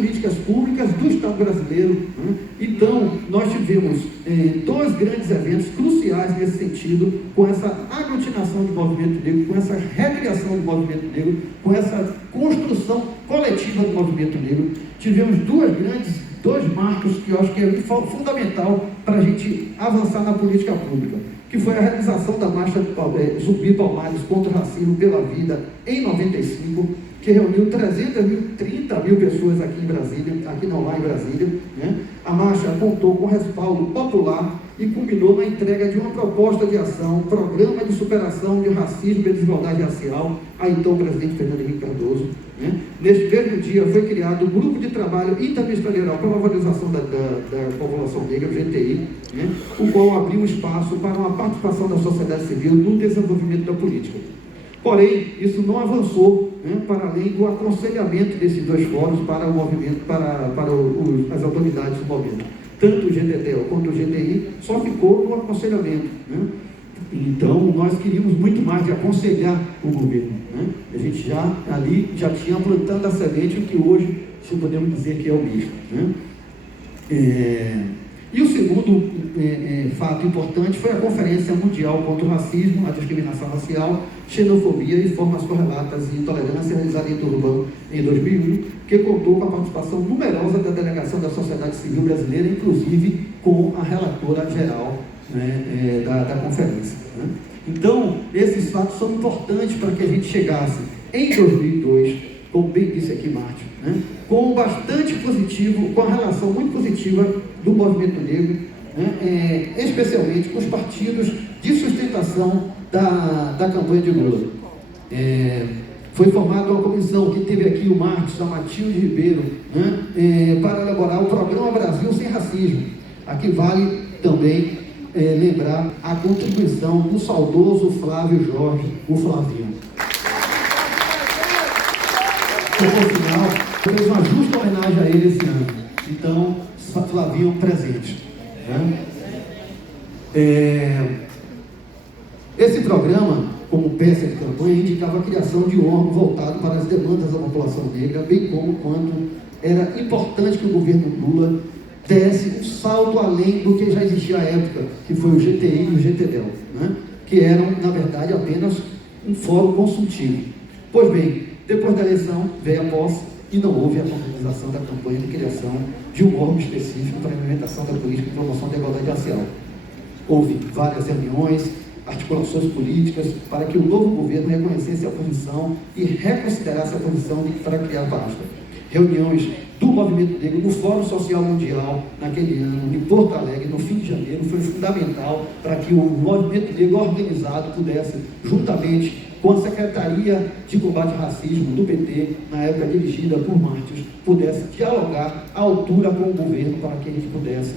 políticas públicas do Estado brasileiro. Né? Então, nós tivemos dois grandes eventos cruciais nesse sentido, com essa aglutinação do movimento negro, com essa recriação do movimento negro, com essa construção coletiva do movimento negro. Tivemos dois marcos que eu acho que é fundamental para a gente avançar na política pública, que foi a realização da Marcha Zumbi Palmares contra o Racismo pela Vida em 95, que reuniu 30 mil pessoas aqui em Brasília, aqui não, lá em Brasília. Né? A marcha contou com respaldo popular e culminou na entrega de uma proposta de ação, Programa de Superação de Racismo e Desigualdade Racial, a então presidente Fernando Henrique Cardoso. Né? Neste mesmo dia foi criado o Grupo de Trabalho Interministerial para a Valorização da População Negra, o GTI, né? O qual abriu espaço para uma participação da sociedade civil no desenvolvimento da política. Porém, isso não avançou, né, para além do aconselhamento desses dois fóruns para o movimento, para as autoridades do movimento. Tanto o GTD quanto o GTI só ficou no aconselhamento. Né? Então, nós queríamos muito mais de aconselhar o governo. Né? A gente já tinha plantando a semente, o que hoje, se podemos dizer que é o mesmo. Né? E o segundo fato importante foi a Conferência Mundial contra o Racismo, a Discriminação Racial, Xenofobia e Formas Correlatas de Intolerância, realizada em Durban em 2001, que contou com a participação numerosa da delegação da sociedade civil brasileira, inclusive com a relatora geral, né, da conferência. Né? Então, esses fatos são importantes para que a gente chegasse em 2002, como bem disse aqui Márcio, né, com bastante positivo, com a relação muito positiva do movimento negro, né, especialmente com os partidos de sustentação da campanha de Lula. Foi formada uma comissão que teve aqui o Marcos, a Matilde Ribeiro, né, para elaborar o Programa Brasil Sem Racismo. Aqui vale também lembrar a contribuição do saudoso Flávio Jorge, o Flavinho. Por final, fez uma justa homenagem a ele esse ano. Então, Flavinho presente. Né? Esse programa, como peça de campanha, indicava a criação de um órgão voltado para as demandas da população negra, bem como quanto era importante que o governo Lula desse um salto além do que já existia à época, que foi o GTI e o GTDEL, né? Que eram, na verdade, apenas um fórum consultivo. Pois bem, depois da eleição veio a posse e não houve a concretização da campanha de criação de um órgão específico para a implementação da política de promoção da igualdade racial. Houve várias reuniões, articulações políticas para que o novo governo reconhecesse a posição e reconsiderasse a posição de que para criar pasta. Reuniões do movimento negro no Fórum Social Mundial naquele ano, em Porto Alegre, no fim de janeiro, foi fundamental para que o movimento negro organizado pudesse, juntamente com a Secretaria de Combate ao Racismo do PT, na época dirigida por Mártios, pudesse dialogar à altura com o governo para que a gente pudesse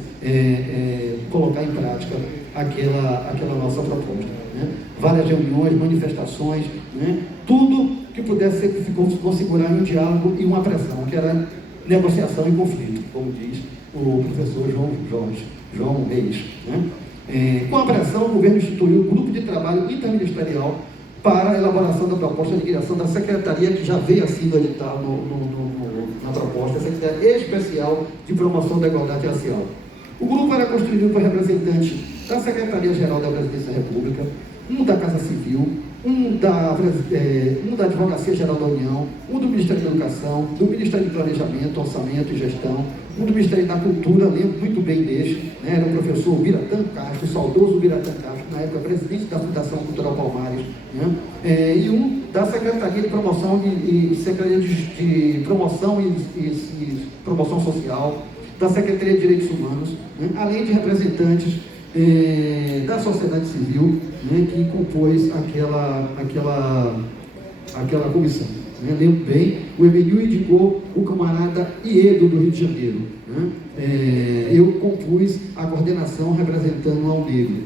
colocar em prática aquela nossa proposta. Né? Várias reuniões, manifestações, né? Tudo que pudesse configurar um diálogo e uma pressão, que era negociação e conflito, como diz o professor João Reis. Né? Com a pressão, o governo instituiu um grupo de trabalho interministerial para a elaboração da proposta de criação da secretaria, que já veio assim do edital na proposta, a Secretaria Especial de Promoção da Igualdade Racial. O grupo era constituído por representantes da Secretaria-Geral da Presidência da República, um da Casa Civil, um da Advocacia-Geral da União, um do Ministério da Educação, do Ministério do Planejamento, Orçamento e Gestão, um do Ministério da Cultura, lembro muito bem deste, né, era o professor Biratã Castro, o saudoso Biratã Castro, na época presidente da Fundação Cultural Palmares, né, e um da Secretaria de Promoção Secretaria de Promoção e Promoção Social, da Secretaria de Direitos Humanos, né, além de representantes da sociedade civil, né, que compôs aquela comissão. Né? Lembro bem, o Emílio indicou o camarada Iedo do Rio de Janeiro. Né? Eu compus a coordenação representando a Unegro.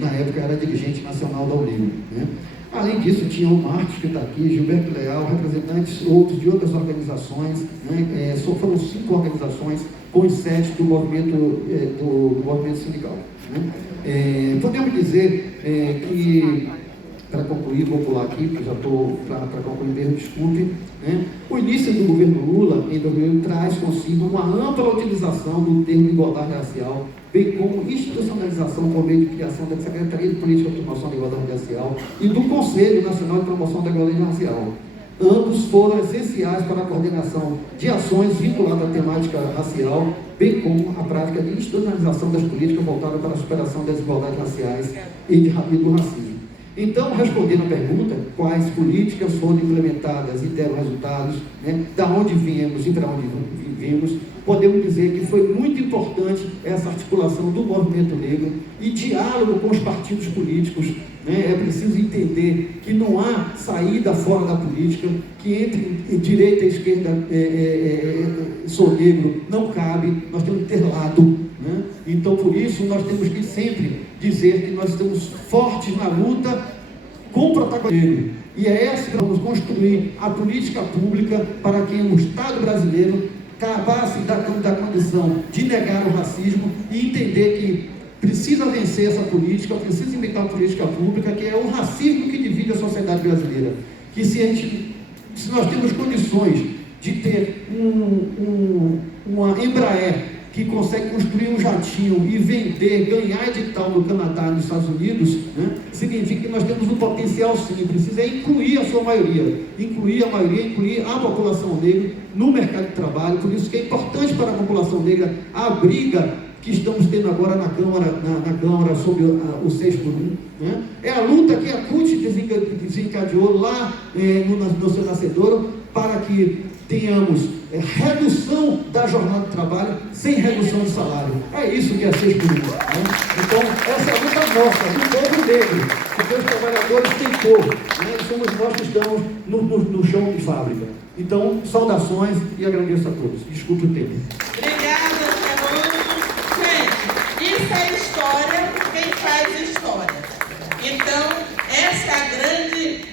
Na época era dirigente nacional da Unegro. Né? Além disso, tinha o Marcos, que está aqui, Gilberto Leal, representantes outros de outras organizações, né? Foram 5 organizações, com os 7 do movimento sindical. Né? Podemos dizer que para concluir, vou pular aqui, porque já estou para concluir mesmo, desculpe, né? O início do governo Lula, em 2000, traz consigo uma ampla utilização do termo igualdade racial, bem como institucionalização por meio de criação da Secretaria de Política de Promoção da Igualdade Racial e do Conselho Nacional de Promoção da Igualdade Racial. Ambos foram essenciais para a coordenação de ações vinculadas à temática racial, bem como a prática de institucionalização das políticas voltadas para a superação das desigualdades raciais e do racismo. Então, respondendo à pergunta, quais políticas foram implementadas e deram resultados, né, da onde viemos e para onde vimos, podemos dizer que foi muito importante essa articulação do movimento negro e diálogo com os partidos políticos, né? É preciso entender que não há saída fora da política, que entre direita e esquerda sou negro, não cabe, nós temos que ter lado, né? Então, por isso, nós temos que sempre dizer que nós estamos fortes na luta com o protagonismo. E é essa que vamos construir a política pública para que o Estado brasileiro acabasse da condição de negar o racismo e entender que precisa vencer essa política, precisa inventar uma política pública, que é o racismo que divide a sociedade brasileira. Que se nós temos condições de ter uma Embraer que consegue construir um jatinho e vender, ganhar edital no Canadá e nos Estados Unidos, né, significa que nós temos um potencial sim, precisa incluir a sua maioria, incluir a população negra no mercado de trabalho. Por isso que é importante para a população negra a briga que estamos tendo agora na Câmara sobre o 6x1, né? É a luta que a CUT desencadeou lá no seu nascedouro para que tenhamos redução da jornada de trabalho sem redução de salário. É isso que é 6x1, né? Então, essa é a luta nossa, do povo negro, porque os trabalhadores têm cor, né? Somos nós que estamos no chão de fábrica. Então, saudações e agradeço a todos. Desculpe o tempo. Obrigada, Gerônimo. Gente, isso é história, quem faz história. Então, essa é a grande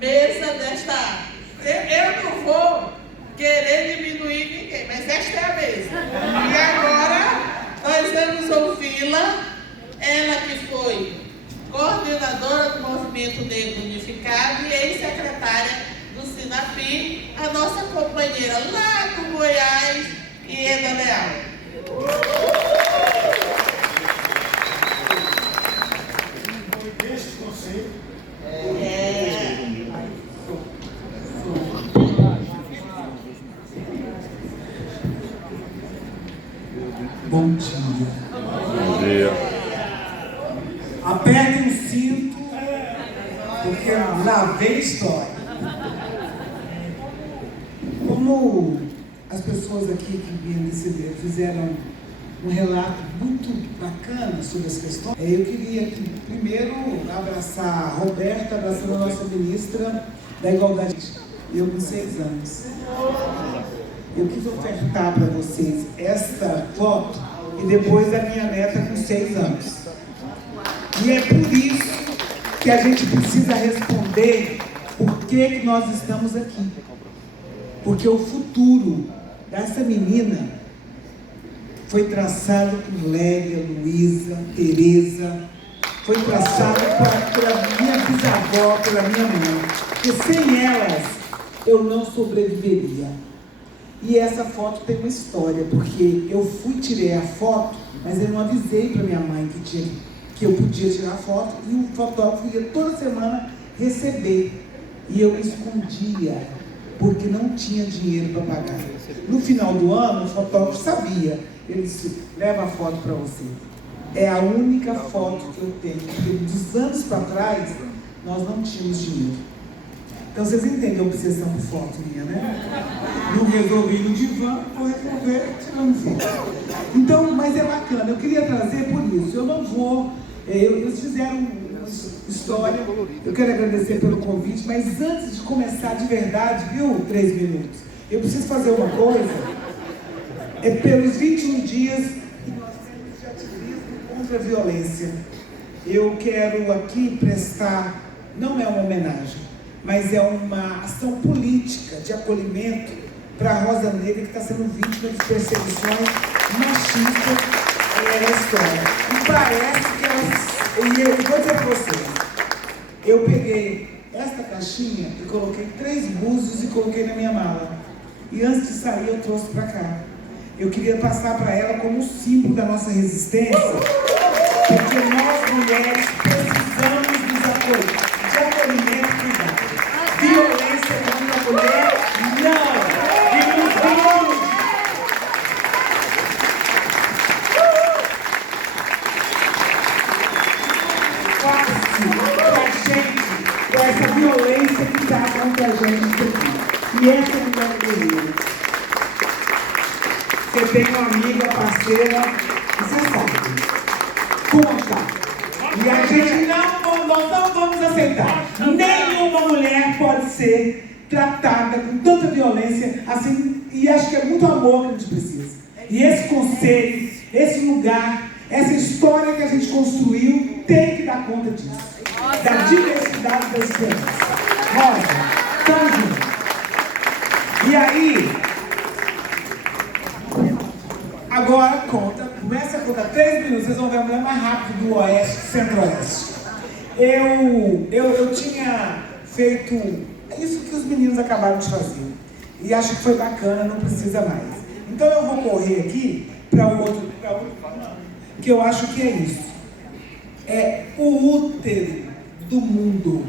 mesa desta... Eu não vou querer diminuir ninguém, mas esta é a mesa. E agora, nós vamos ouvi-la, ela que foi coordenadora do Movimento Negro Unificado e ex-secretária do Sinapi, a nossa companheira lá do Goiás, Ieda Leal. Bom dia. Bom dia. Apertem o cinto, porque lá vem história. Como as pessoas aqui que vinham receber fizeram um relato muito bacana sobre as questões, eu queria primeiro abraçar a Roberta, abraçando a nossa ministra da Igualdade. Eu com 6 anos. Eu quis ofertar para vocês esta foto e depois a minha neta com 6 anos. E é por isso que a gente precisa responder por que nós estamos aqui. Porque o futuro dessa menina foi traçado por Lélia, Luísa, Tereza, foi traçado pela minha bisavó, pela minha mãe. Porque sem elas eu não sobreviveria. E essa foto tem uma história, porque eu tirei a foto, mas eu não avisei para minha mãe que eu podia tirar a foto, e o fotógrafo ia toda semana receber. E eu escondia, porque não tinha dinheiro para pagar. No final do ano, o fotógrafo sabia. Ele disse, leva a foto para você. É a única foto que eu tenho, porque dos anos para trás, nós não tínhamos dinheiro. Então vocês entendem a obsessão por foto minha, né? Não resolvi no divã, vou resolver tirando foto. Então, mas é bacana, eu queria trazer por isso. Eu não vou, eles fizeram uma história, eu quero agradecer pelo convite, mas antes de começar de verdade, viu, 3 minutos, eu preciso fazer uma coisa. É pelos 21 dias que nós temos de ativismo contra a violência. Eu quero aqui prestar, não é uma homenagem, mas é uma ação política de acolhimento para a Rosa Negra, que está sendo vítima de perseguições machistas na história. E parece que elas... E eu vou dizer para vocês, eu peguei esta caixinha e coloquei 3 búzios e coloquei na minha mala. E antes de sair eu trouxe para cá. Eu queria passar para ela como um símbolo da nossa resistência, porque nós mulheres precisamos nos apoiar, de acolhimento e cuidado. Violência contra a mulher, não! E nos vamos! Fácil para a gente, com essa violência que está contra a gente aqui. E essa mulher guerreira. Você tem uma amiga, parceira, você sabe. Conta. E a gente nós não vamos aceitar. Nenhuma mulher pode ser tratada com tanta violência assim. E acho que é muito amor que a gente precisa. E esse conselho, esse lugar, essa história que a gente construiu tem que dar conta disso. Da diversidade das diferenças. Rosa, tamo junto. E aí, agora começa a contar 3 minutos, vocês vão ver a mulher mais rápida do Oeste, Centro-Oeste. Eu tinha feito isso que os meninos acabaram de fazer. E acho que foi bacana, não precisa mais. Então eu vou correr aqui para o outro que eu acho que é isso. É o útero do mundo.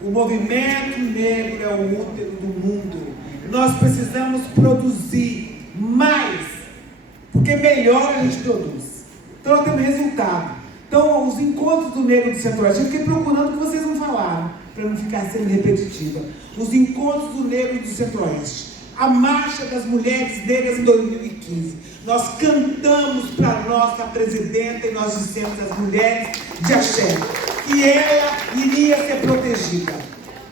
O movimento negro é o útero do mundo. Nós precisamos produzir mais, porque melhor a gente produz. Então nós temos resultado. Então os encontros do negro do Centro-Oeste, eu fiquei procurando o que vocês não falaram, para não ficar sendo repetitiva. Os encontros do negro do Centro-Oeste. A marcha das mulheres negras em 2015. Nós cantamos para a nossa presidenta e nós dissemos às mulheres de axé que ela iria ser protegida,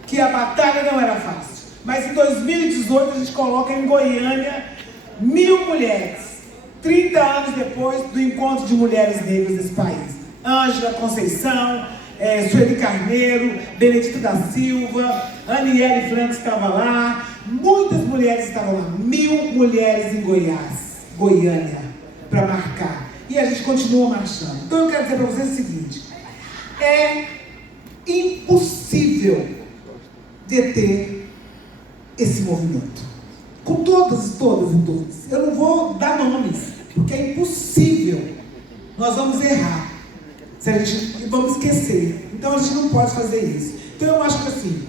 que a batalha não era fácil. Mas em 2018 a gente coloca em Goiânia 1000 mulheres, 30 anos depois do encontro de mulheres negras desse país. Ângela Conceição, Sueli Carneiro, Benedita da Silva, Aniele Franco estava lá, muitas mulheres estavam lá, 1000 mulheres em Goiânia, para marcar. E a gente continua marchando. Então eu quero dizer para vocês o seguinte: é impossível deter esse movimento. Com todas e todos. Eu não vou dar nomes, porque é impossível. Nós vamos errar. Vamos esquecer. Então a gente não pode fazer isso. Então eu acho que assim,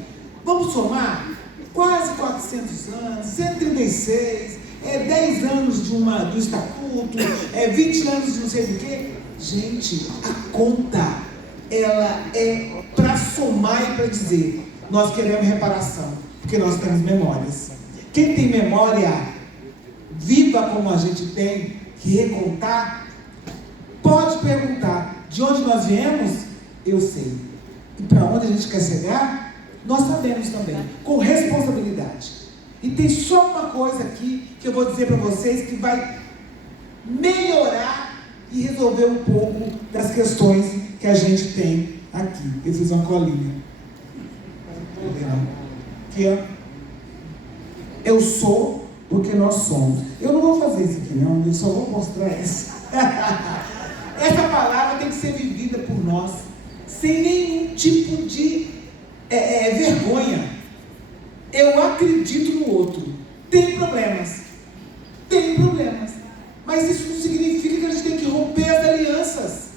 vamos somar quase 400 anos, 136, 10 anos do estatuto, 20 anos de não sei do quê. Gente, a conta, ela é para somar e para dizer, nós queremos reparação, porque nós temos memórias. Quem tem memória viva como a gente tem, que recontar, pode perguntar, de onde nós viemos? Eu sei. E para onde a gente quer chegar? Nós sabemos também, com responsabilidade. E tem só uma coisa aqui que eu vou dizer para vocês que vai melhorar e resolver um pouco das questões que a gente tem aqui. Eu fiz uma colinha. Aqui, ó. Eu sou porque nós somos. Eu não vou fazer isso aqui, não. Eu só vou mostrar essa. Essa palavra tem que ser vivida por nós, sem nenhum tipo de vergonha. Eu acredito no outro. Tem problemas. Mas isso não significa que a gente tem que romper as alianças.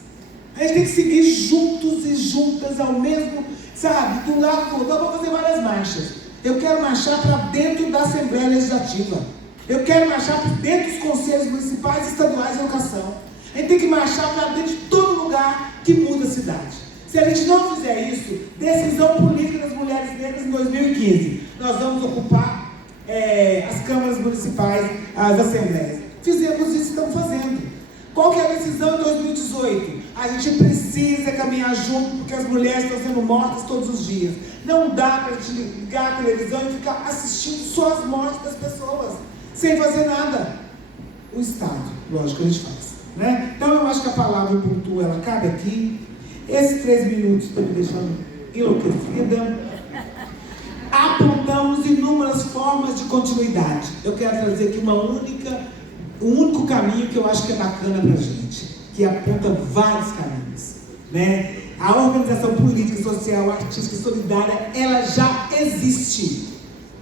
A gente tem que seguir juntos e juntas ao mesmo, sabe, do lado do outro. Nós vamos fazer várias marchas. Eu quero marchar para dentro da Assembleia Legislativa. Eu quero marchar para dentro dos conselhos municipais e estaduais de educação. A gente tem que marchar para dentro de todo lugar que muda a cidade. Se a gente não fizer isso, decisão política das mulheres negras em 2015, nós vamos ocupar as câmaras municipais, as assembleias. Fizemos isso e estamos fazendo. Qual que é a decisão em 2018? A gente precisa caminhar junto, porque as mulheres estão sendo mortas todos os dias. Não dá para a gente ligar a televisão e ficar assistindo só as mortes das pessoas, sem fazer nada. O Estado, lógico, a gente faz. Né? Então eu acho que a palavra pontua, ela cabe aqui. Esses 3 minutos estão me deixando enlouquecida. Apontamos inúmeras formas de continuidade. Eu quero trazer aqui um único caminho que eu acho que é bacana para a gente, que aponta vários caminhos, né? A organização política, social, artística e solidária, ela já existe.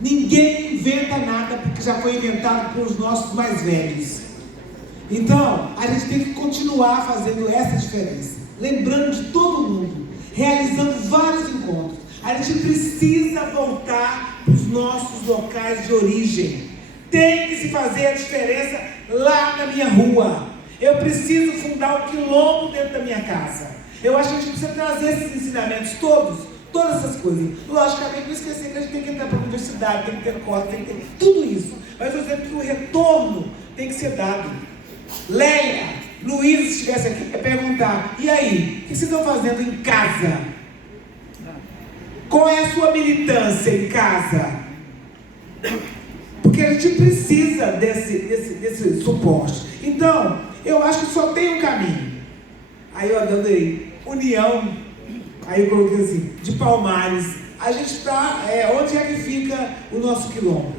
Ninguém inventa nada porque já foi inventado pelos nossos mais velhos. Então, a gente tem que continuar fazendo essa diferença. Lembrando de todo mundo, realizando vários encontros. A gente precisa voltar para os nossos locais de origem. Tem que se fazer a diferença lá na minha rua. Eu preciso fundar um quilombo dentro da minha casa. Eu acho que a gente precisa trazer esses ensinamentos todas essas coisas. Logicamente, não esquecer que a gente tem que entrar para a universidade, tem que ter cota, tem que ter tudo isso. Mas eu dizendo que o retorno tem que ser dado. Leia, Luiz, se estivesse aqui, ia perguntar: e aí, o que vocês estão fazendo em casa? Qual é a sua militância em casa? Porque a gente precisa desse suporte. Então, eu acho que só tem um caminho. Aí eu adorei. União, aí eu coloquei assim, de Palmares. A gente está, onde é que fica o nosso quilombo?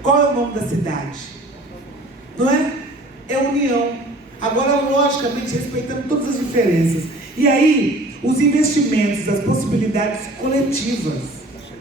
Qual é o nome da cidade? Não é? É União. Agora, logicamente, respeitando todas as diferenças. E aí, os investimentos, as possibilidades coletivas.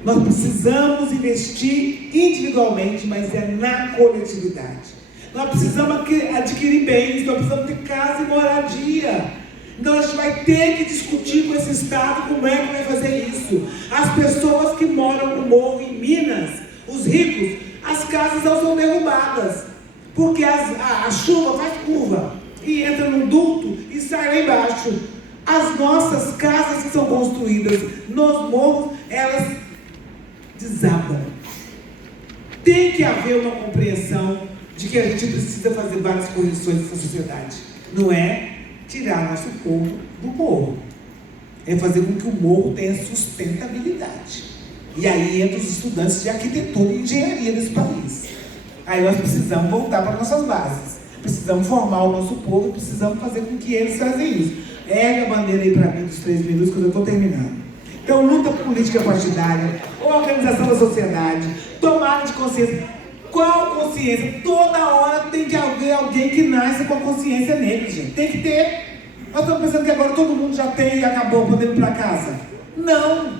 Nós precisamos investir individualmente, mas é na coletividade. Nós precisamos adquirir bens, nós precisamos ter casa e moradia. Então a gente vai ter que discutir com esse Estado como é que vai fazer isso. As pessoas que moram no morro em Minas, os ricos, as casas não são derrubadas, porque a chuva faz curva e entra num duto e sai lá embaixo. As nossas casas que são construídas nos morros, elas desabam. Tem que haver uma compreensão de que a gente precisa fazer várias correções nessa sociedade. Não é tirar nosso povo do morro. É fazer com que o morro tenha sustentabilidade. E aí entra os estudantes de arquitetura e engenharia desse país. Aí nós precisamos voltar para nossas bases. Precisamos formar o nosso povo, precisamos fazer com que eles façam isso. Ergue a bandeira aí para mim dos 3 minutos que eu já estou terminando. Então, luta política partidária, organização da sociedade, tomada de consciência. Qual consciência? Toda hora tem que haver alguém que nasce com a consciência negra, gente. Tem que ter. Nós estamos pensando que agora todo mundo já tem e acabou podendo ir para casa. Não.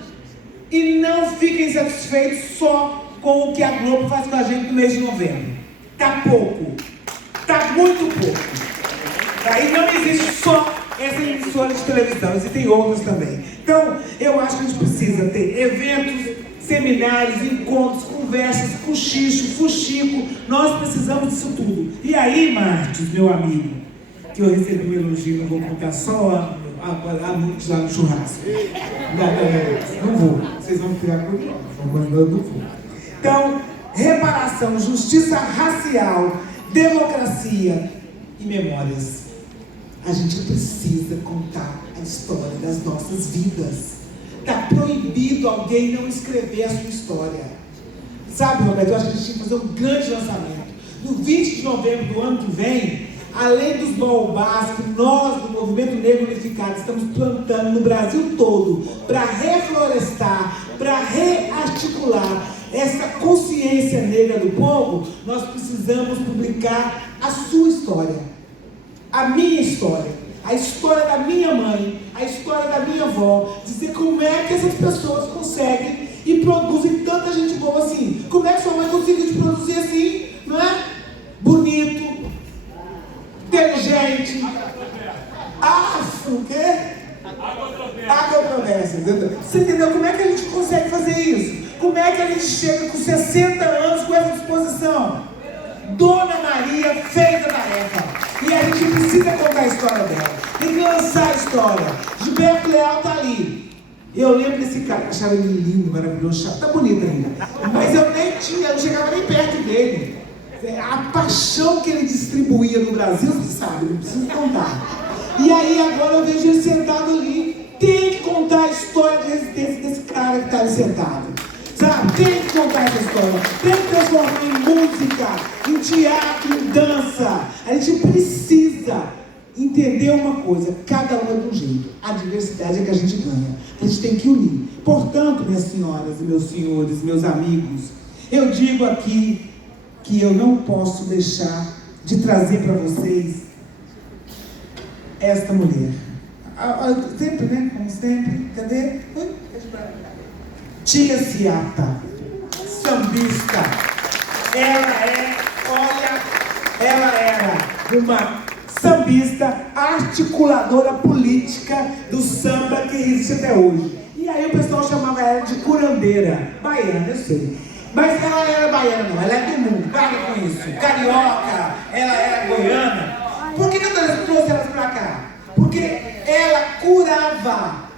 E não fiquem satisfeitos só com o que a Globo faz com a gente no mês de novembro. Tá pouco. Tá muito pouco. Aí não existe só essa emissora de televisão, existem outras também. Então, eu acho que a gente precisa ter eventos, seminários, encontros, conversas, cochicho, fuxico. Nós precisamos disso tudo. E aí, Martins, meu amigo, que eu recebi um elogio, não vou contar só a noite lá no churrasco. Não vou. Vocês vão criar comigo. Eu não vou. Então, reparação, justiça racial, democracia e memórias. A gente precisa contar a história das nossas vidas. Está proibido alguém não escrever a sua história. Sabe, Roberto, eu acho que a gente tinha que fazer um grande lançamento. No 20 de novembro do ano que vem, além dos baobás que nós, do Movimento Negro Unificado, estamos plantando no Brasil todo, para reflorestar, para rearticular essa consciência negra do povo, nós precisamos publicar a sua história. A minha história, a história da minha mãe, a história da minha avó, dizer como é que essas pessoas conseguem e produzem tanta gente boa assim. Como é que sua mãe conseguiu te produzir assim, não é? Bonito, inteligente. O quê? Há controvérsias. Você entendeu? Como é que a gente consegue fazer isso? Como é que a gente chega com 60 anos com essa disposição? Dona Maria fez a tarefa. E a gente precisa contar a história dela. Tem que lançar a história. Gilberto Leal está ali. Eu lembro desse cara, achava ele lindo, maravilhoso, tá bonito ainda. Mas eu não chegava nem perto dele. A paixão que ele distribuía no Brasil, você sabe, não preciso contar. E aí agora eu vejo ele sentado ali. Tem que contar a história de resistência desse cara que está ali sentado. Sabe? Tem que contar essa história. Tem que transformar em música, em teatro, em dança. A gente precisa entender uma coisa. Cada um é de um jeito. A diversidade é que a gente ganha. A gente tem que unir. Portanto, minhas senhoras e meus senhores, meus amigos, eu digo aqui que eu não posso deixar de trazer para vocês esta mulher. Sempre, né? Como sempre. Cadê? Tia Ciata, sambista. Ela era uma sambista, articuladora política do samba que existe até hoje. E aí o pessoal chamava ela de curandeira. Baiana, eu sei. Mas ela não era baiana, não. Ela é do mundo. Para com isso. Carioca, ela era goiana. Por que eu trouxe elas pra cá? Porque ela curava.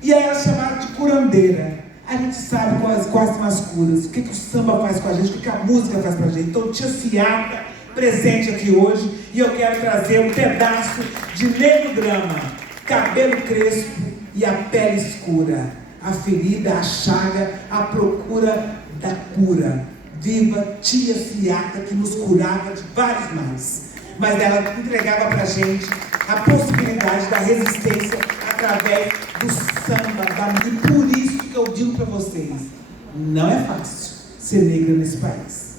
E aí ela chamava de curandeira. A gente sabe quais são as curas. O que o samba faz com a gente, o que a música faz pra gente. Então, Tia Ciata, presente aqui hoje. E eu quero trazer um pedaço de Negro Drama. Cabelo crespo e a pele escura. A ferida, a chaga, a procura da cura. Viva Tia Ciata, que nos curava de vários males. Mas ela entregava pra gente a possibilidade da resistência através do samba. E por isso que eu digo pra vocês, não é fácil ser negra nesse país.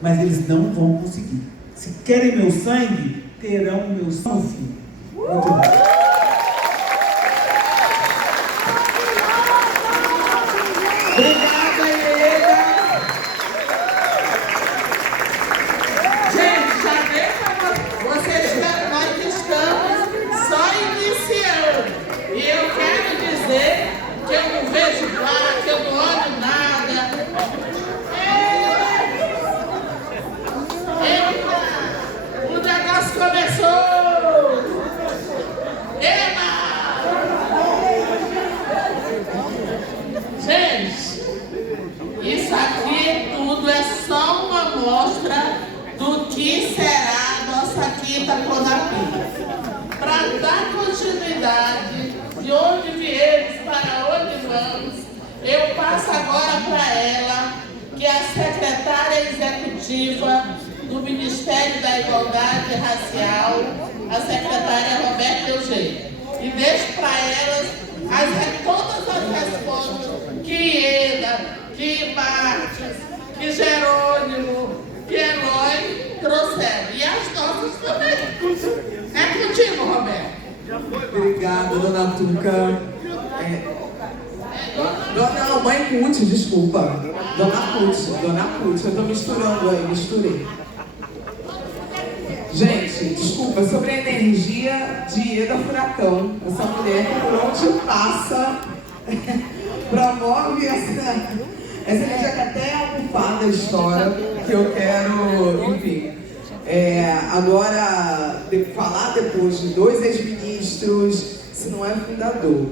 Mas eles não vão conseguir. Se querem meu sangue, terão o meu sangue. Muito bom. Obrigada, Ieda. Gente, já deu para vocês, nós estamos só iniciando. E eu quero dizer que eu não vejo placa, eu não olho nada. Eita! O negócio começou! Eba! Gente, isso aqui tudo é só uma amostra do que será a nossa quinta Conapim. Para dar continuidade de onde viemos para onde vamos, eu passo agora para ela, que é a secretária executiva do Ministério da Igualdade Racial, a secretária Roberta Eugênia. E deixo para elas todas as respostas que Ieda, que Martins, que Jerônimo, que Eloy trouxeram. E as nossas também. É contigo, Roberto. Obrigada, dona Tuca. Não, mãe Cuti, desculpa. Dona Cuti, eu tô misturando aí, misturei. Gente, desculpa, sobre a energia de Ieda Furacão, essa mulher que por onde passa promove essa energia que até a almofada estoura, que eu quero, enfim. Agora, falar depois de 2 ex-ministros, se não é fundador,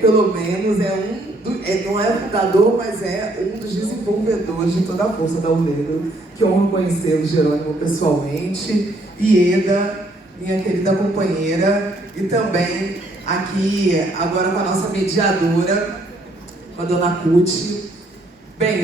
pelo menos não é fundador, mas é um dos desenvolvedores de toda a força da Oleiro, que honro conhecer o Jerônimo pessoalmente, Ieda, minha querida companheira, e também aqui, agora com a nossa mediadora, com a dona Cuti. Bem,